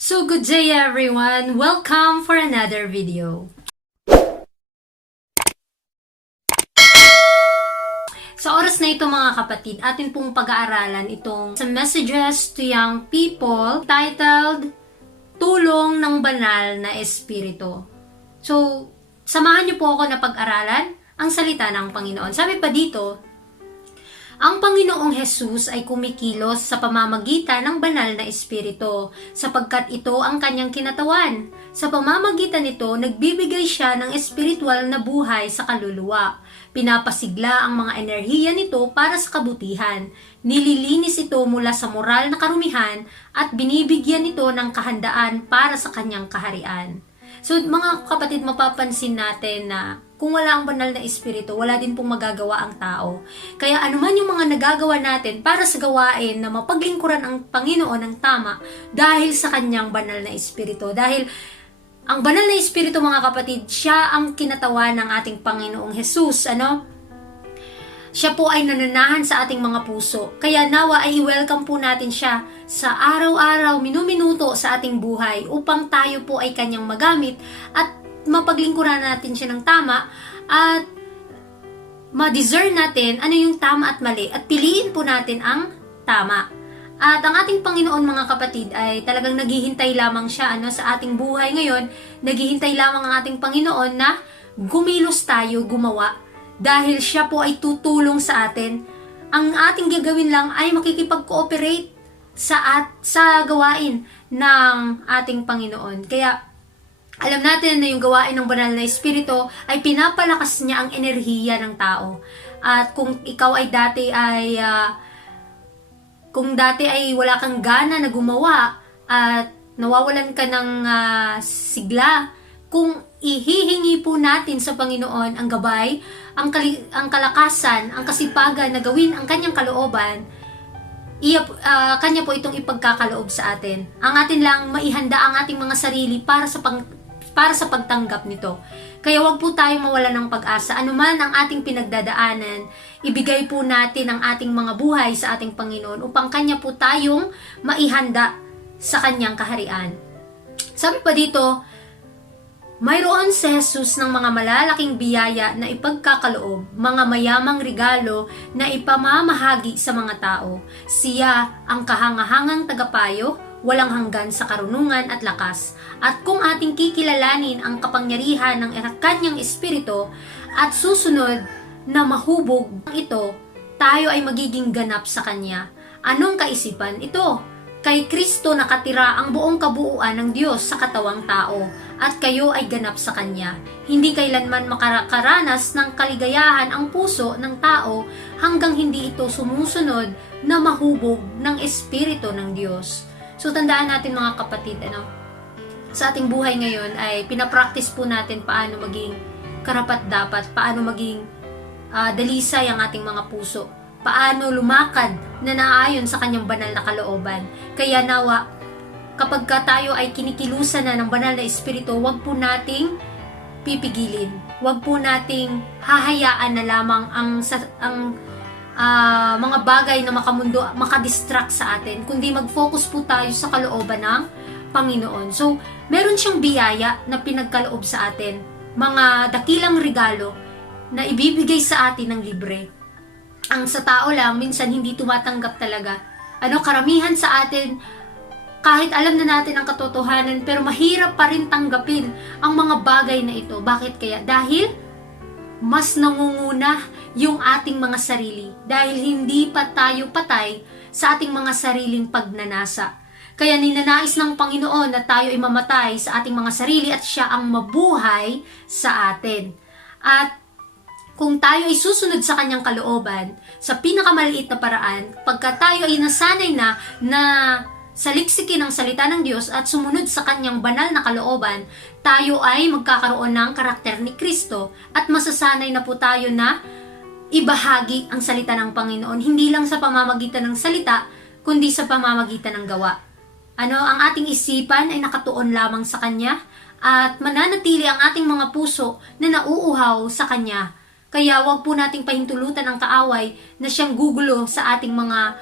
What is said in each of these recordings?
So good day everyone! Welcome for another video. Sa oras na ito mga kapatid, atin pong pag-aaralan itong sa Messages to Young People titled Tulong ng Banal na Espiritu. So, samahan niyo po ako na pag-aralan ang salita ng Panginoon. Sabi pa dito, ang Panginoong Hesus ay kumikilos sa pamamagitan ng banal na espiritu, sapagkat ito ang kanyang kinatawan. Sa pamamagitan nito, nagbibigay siya ng espiritual na buhay sa kaluluwa. Pinapasigla ang mga enerhiya nito para sa kabutihan. Nililinis ito mula sa moral na karumihan at binibigyan ito ng kahandaan para sa kanyang kaharian. So mga kapatid, mapapansin natin na kung wala ang banal na espiritu, wala din pong magagawa ang tao. Kaya anuman yung mga nagagawa natin para sa gawain na mapaglingkuran ang Panginoon ng tama dahil sa kanyang banal na espiritu. Dahil ang banal na espiritu mga kapatid, siya ang kinatawan ng ating Panginoong Hesus. Siya po ay nananahan sa ating mga puso. Kaya nawa ay i-welcome po natin siya sa araw-araw, minuminuto sa ating buhay upang tayo po ay kanyang magamit at mapaglingkuran natin siya ng tama at ma-discern natin ano yung tama at mali at piliin po natin ang tama. At ang ating Panginoon mga kapatid ay talagang naghihintay lamang siya sa ating buhay ngayon. Naghihintay lamang ang ating Panginoon na gumilos tayo, gumawa. Dahil siya po ay tutulong sa atin. Ang ating gagawin lang ay makikipag-cooperate sa gawain ng ating Panginoon. Kaya alam natin na yung gawain ng banal na espiritu ay pinapalakas niya ang enerhiya ng tao. At kung ikaw ay dati ay wala kang gana na gumawa at nawawalan ka ng sigla, kung ihihingi po natin sa Panginoon ang gabay, ang kalakasan, ang kasipagan na gawin ang kanyang kalooban, kanya po itong ipagkakaloob sa atin. Ang atin lang maihanda ang ating mga sarili para sa pagtanggap nito. Kaya wag po tayo mawala ng pag-asa. Anuman ang ating pinagdadaanan, ibigay po natin ang ating mga buhay sa ating Panginoon upang kanya po tayong maihanda sa kanyang kaharian. Sabi pa dito, mayroon si Jesus ng mga malalaking biyaya na ipagkakaloob, mga mayamang regalo na ipamamahagi sa mga tao. Siya ang kahangahangang tagapayo, walang hanggan sa karunungan at lakas. At kung ating kikilalanin ang kapangyarihan ng kanyang espiritu at susunod na mahubog ito, tayo ay magiging ganap sa kanya. Anong kaisipan ito? Kay Kristo nakatira ang buong kabuuan ng Diyos sa katawang tao at kayo ay ganap sa Kanya. Hindi kailanman makaranas ng kaligayahan ang puso ng tao hanggang hindi ito sumusunod na mahubog ng Espiritu ng Diyos. So tandaan natin mga kapatid, sa ating buhay ngayon ay pinapractice po natin paano maging karapat-dapat, paano maging dalisay ang ating mga puso, paano lumakad na naayon sa kanyang banal na kalooban. Kaya nawa, kapag tayo ay kinikilusan na ng banal na espiritu, wag po nating pipigilin. Wag po nating hahayaan na lamang ang mga bagay na makadistract sa atin, kundi mag-focus po tayo sa kalooban ng Panginoon. So, meron siyang biyaya na pinagkaloob sa atin, mga dakilang regalo na ibibigay sa atin ng libre. Ang sa tao lang, minsan hindi tumatanggap talaga. Karamihan sa atin, kahit alam na natin ang katotohanan, pero mahirap pa rin tanggapin ang mga bagay na ito. Bakit kaya? Dahil mas nangunguna yung ating mga sarili. Dahil hindi pa tayo patay sa ating mga sariling pagnanasa. Kaya ninanais ng Panginoon na tayo ay mamatay sa ating mga sarili at siya ang mabuhay sa atin. At kung tayo ay susunod sa kanyang kalooban, sa pinakamaliit na paraan, pagka tayo ay nasanay na saliksikin ang salita ng Diyos at sumunod sa kanyang banal na kalooban, tayo ay magkakaroon ng karakter ni Kristo at masasanay na po tayo na ibahagi ang salita ng Panginoon, hindi lang sa pamamagitan ng salita, kundi sa pamamagitan ng gawa. Ang ating isipan ay nakatuon lamang sa Kanya at mananatili ang ating mga puso na nauuhaw sa Kanya. Kaya wag po nating pahintulutan ang kaaway na siyang gugulo sa ating mga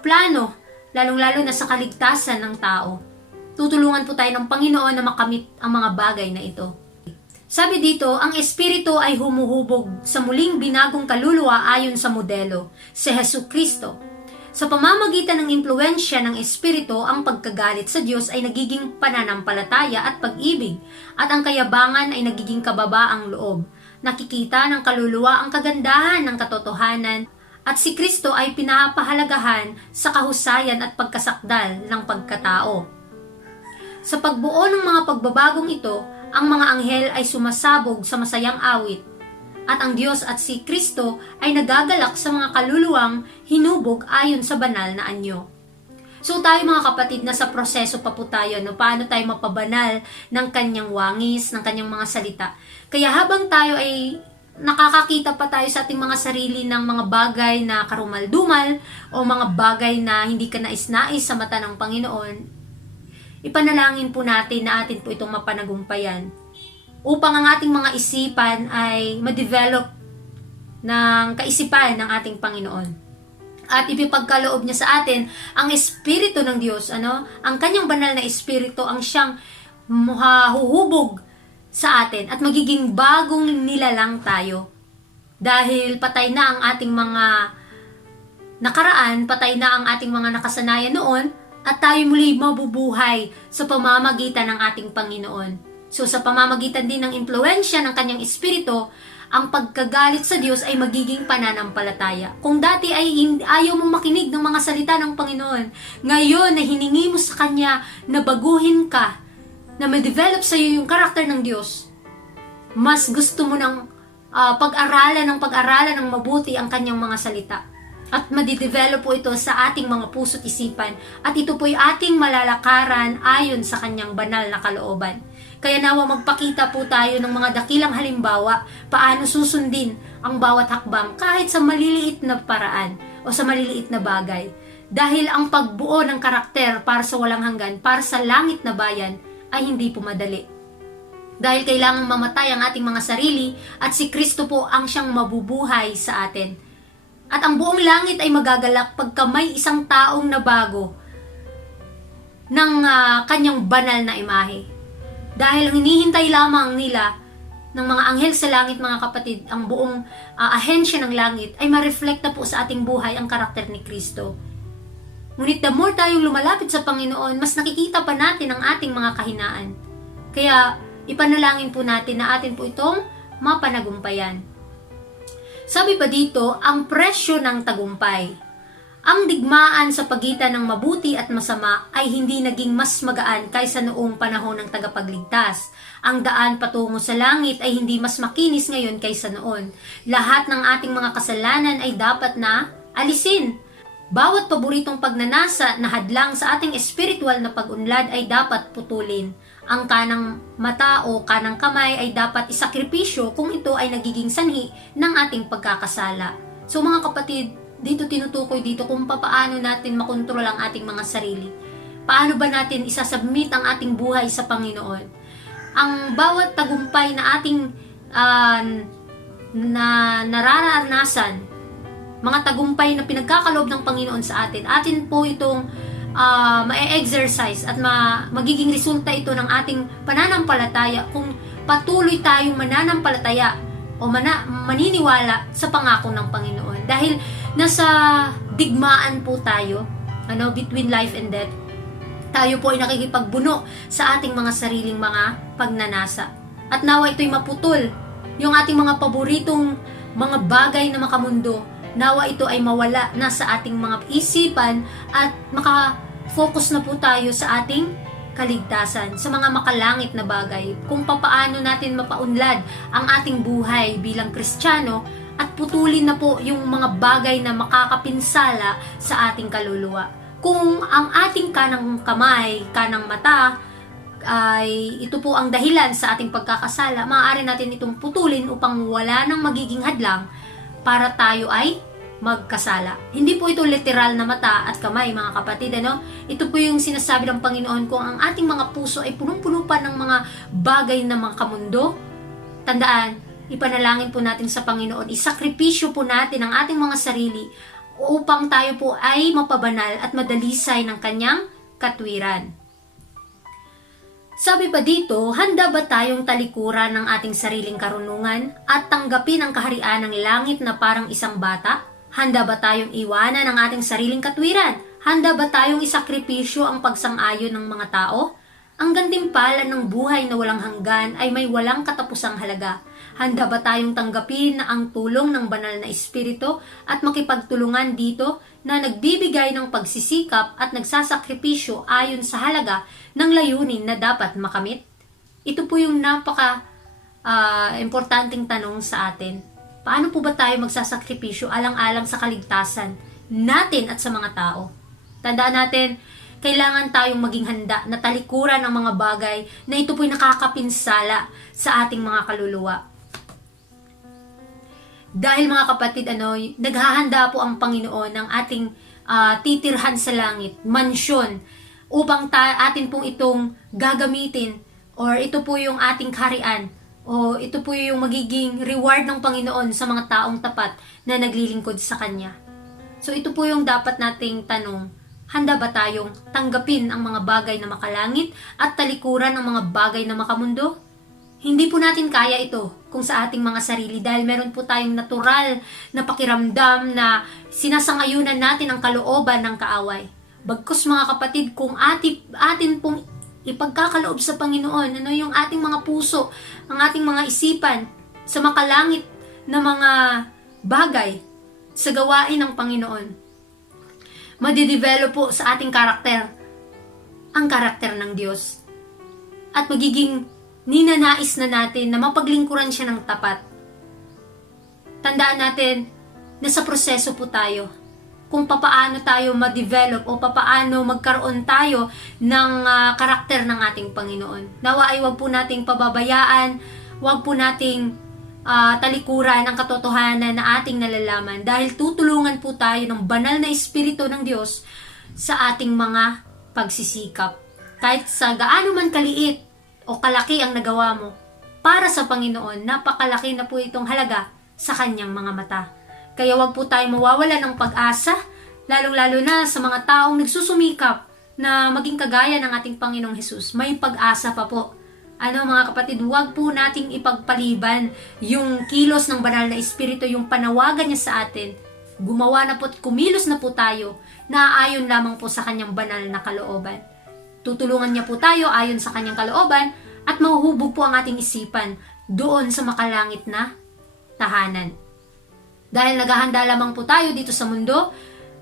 plano, lalong-lalo na sa kaligtasan ng tao. tutulungan po tayo ng Panginoon na makamit ang mga bagay na ito. Sabi dito, ang Espiritu ay humuhubog sa muling binagong kaluluwa ayon sa modelo, si Jesucristo. Sa pamamagitan ng impluensya ng Espiritu, ang pagkagalit sa Diyos ay nagiging pananampalataya at pag-ibig, at ang kayabangan ay nagiging kababaang loob. Nakikita ng kaluluwa ang kagandahan ng katotohanan, at si Kristo ay pinapahalagahan sa kahusayan at pagkasakdal ng pagkatao. Sa pagbuo ng mga pagbabagong ito, ang mga anghel ay sumasabog sa masayang awit, at ang Diyos at si Kristo ay nagagalak sa mga kaluluwang hinubog ayon sa banal na anyo. So tayo mga kapatid, nasa proseso pa po tayo, paano tayo mapabanal ng kanyang wangis, ng kanyang mga salita. Kaya habang tayo ay nakakakita pa tayo sa ating mga sarili ng mga bagay na karumal-dumal o mga bagay na hindi ka nais-nais sa mata ng Panginoon, ipanalangin po natin na atin po itong mapanagumpayan upang ang ating mga isipan ay ma-develop ng kaisipan ng ating Panginoon. At ipipagkaloob niya sa atin ang Espiritu ng Diyos, ang kanyang banal na Espiritu ang siyang huhubog sa atin at magiging bagong nilalang tayo. Dahil patay na ang ating mga nakaraan, patay na ang ating mga nakasanayan noon, at tayo muli mabubuhay sa pamamagitan ng ating Panginoon. So sa pamamagitan din ng impluensya ng kanyang Espiritu, ang pagkagalit sa Diyos ay magiging pananampalataya. Kung dati ay ayaw mong makinig ng mga salita ng Panginoon, ngayon na hiningi mo sa Kanya na baguhin ka, na ma-develop sa iyo yung karakter ng Diyos, mas gusto mo ng pag-aralan ng mabuti ang Kanyang mga salita. At madidevelop po ito sa ating mga puso't isipan, at ito po'y ating malalakaran ayon sa Kanyang banal na kalooban. Kaya nawa magpakita po tayo ng mga dakilang halimbawa paano susundin ang bawat hakbang kahit sa maliliit na paraan o sa maliliit na bagay. Dahil ang pagbuo ng karakter para sa walang hanggan, para sa langit na bayan, ay hindi po madali. Dahil kailangang mamatay ang ating mga sarili at si Kristo po ang siyang mabubuhay sa atin. At ang buong langit ay magagalak pagka may isang taong nabago ng kanyang banal na imahe. Dahil hinihintay lamang nila ng mga anghel sa langit, mga kapatid, ang buong ahensya ng langit ay ma-reflecta po sa ating buhay ang karakter ni Kristo. Ngunit the more tayong lumalapit sa Panginoon, mas nakikita pa natin ang ating mga kahinaan. Kaya ipanalangin po natin na atin po itong mapanagumpayan. Sabi pa dito, ang presyo ng tagumpay. Ang digmaan sa pagitan ng mabuti at masama ay hindi naging mas magaan kaysa noong panahon ng tagapagligtas. Ang daan patungo sa langit ay hindi mas makinis ngayon kaysa noon. Lahat ng ating mga kasalanan ay dapat na alisin. Bawat paboritong pagnanasa na hadlang sa ating espiritual na pag-unlad ay dapat putulin. Ang kanang mata o kanang kamay ay dapat isakripisyo kung ito ay nagiging sanhi ng ating pagkakasala. So mga kapatid, dito tinutukoy dito kung paano natin makontrol ang ating mga sarili. Paano ba natin isasubmit ang ating buhay sa Panginoon? Ang bawat tagumpay na ating nararanasan, mga tagumpay na pinagkakaloob ng Panginoon sa atin po itong ma-exercise at magiging resulta ito ng ating pananampalataya kung patuloy tayong mananampalataya o maniniwala sa pangako ng Panginoon. Dahil nasa digmaan po tayo, between life and death. Tayo po ay nakikipagbuno sa ating mga sariling mga pagnanasa. At nawa ito'y maputol, yung ating mga paboritong mga bagay na makamundo, nawa ito ay mawala na sa ating mga isipan at maka-focus na po tayo sa ating kaligtasan, sa mga makalangit na bagay, kung papaano natin mapaunlad ang ating buhay bilang Kristiyano at putulin na po yung mga bagay na makakapinsala sa ating kaluluwa. Kung ang ating kanang kamay, kanang mata ay ito po ang dahilan sa ating pagkakasala, maaari natin itong putulin upang wala nang magiging hadlang para tayo ay magkasala. Hindi po ito literal na mata at kamay, mga kapatid, Ito po yung sinasabi ng Panginoon, kung ang ating mga puso ay punong-puno pa ng mga bagay na mga kamundo, tandaan, ipanalangin po natin sa Panginoon, isakripisyo po natin ang ating mga sarili upang tayo po ay mapabanal at madalisay ng kanyang katwiran. Sabi pa dito, handa ba tayong talikuran ng ating sariling karunungan at tanggapin ang kaharian ng langit na parang isang bata? Handa ba tayong iwanan ang ating sariling katwiran? Handa ba tayong isakripisyo ang pagsang-ayon ng mga tao? Ang gantimpala ng buhay na walang hanggan ay may walang katapusang halaga. Handa ba tayong tanggapin na ang tulong ng banal na espiritu at makipagtulungan dito na nagbibigay ng pagsisikap at nagsasakripisyo ayon sa halaga ng layunin na dapat makamit? Ito po yung importanteng tanong sa atin. Paano po ba tayo magsasakripisyo alang-alang sa kaligtasan natin at sa mga tao? Tandaan natin, kailangan tayong maging handa na talikuran ang mga bagay na ito po'y nakakapinsala sa ating mga kaluluwa. Dahil mga kapatid, naghahanda po ang Panginoon ng ating titirhan sa langit, mansyon, upang atin pong itong gagamitin, or ito po yung ating kaharian, o ito po yung magiging reward ng Panginoon sa mga taong tapat na naglilingkod sa Kanya. So ito po yung dapat nating tanong, handa ba tayong tanggapin ang mga bagay na makalangit at talikuran ang mga bagay na makamundo? Hindi po natin kaya ito kung sa ating mga sarili dahil meron po tayong natural na pakiramdam na sinasangayunan natin ang kalooban ng kaaway. Bagkus mga kapatid, kung atin pong ipagkakaloob sa Panginoon, yung ating mga puso, ang ating mga isipan sa makalangit na mga bagay sa gawain ng Panginoon, madidevelop po sa ating karakter ang karakter ng Diyos at magiging ninanais na natin na mapaglingkuran siya ng tapat. Tandaan natin na sa proseso po tayo kung papaano tayo ma-develop o papaano magkaroon tayo ng karakter ng ating Panginoon. Nawa ay wag po nating pababayaan, wag po nating talikuran ang katotohanan na ating nalalaman dahil tutulungan po tayo ng banal na Espiritu ng Diyos sa ating mga pagsisikap. Kahit sa gaano man kaliit o kalaki ang nagawa mo, para sa Panginoon, napakalaki na po itong halaga sa Kanyang mga mata. Kaya wag po tayong mawawala ng pag-asa, lalong-lalo na sa mga taong nagsusumikap na maging kagaya ng ating Panginoong Hesus. May pag-asa pa po. Mga kapatid, wag po nating ipagpaliban yung kilos ng banal na Espiritu, yung panawagan niya sa atin. Gumawa na po at kumilos na po tayo na ayon lamang po sa Kanyang banal na kalooban. Tutulungan niya po tayo ayon sa Kanyang kalooban at mahuhubog po ang ating isipan doon sa makalangit na tahanan. Dahil naghahanda lamang po tayo dito sa mundo,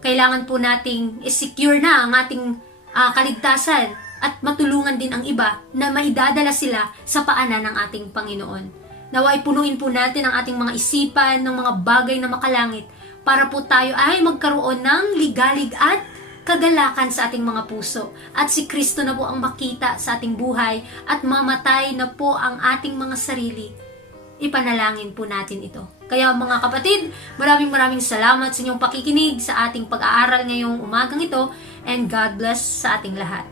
kailangan po nating i-secure na ang ating kaligtasan at matulungan din ang iba na maidadala sila sa paanan ng ating Panginoon. Naway punuin po natin ang ating mga isipan ng mga bagay na makalangit para po tayo ay magkaroon ng ligalig at kagalakan sa ating mga puso at si Kristo na po ang makita sa ating buhay at mamatay na po ang ating mga sarili. Ipanalangin po natin ito. Kaya mga kapatid, maraming salamat sa inyong pakikinig sa ating pag-aaral ngayong umagang ito and God bless sa ating lahat.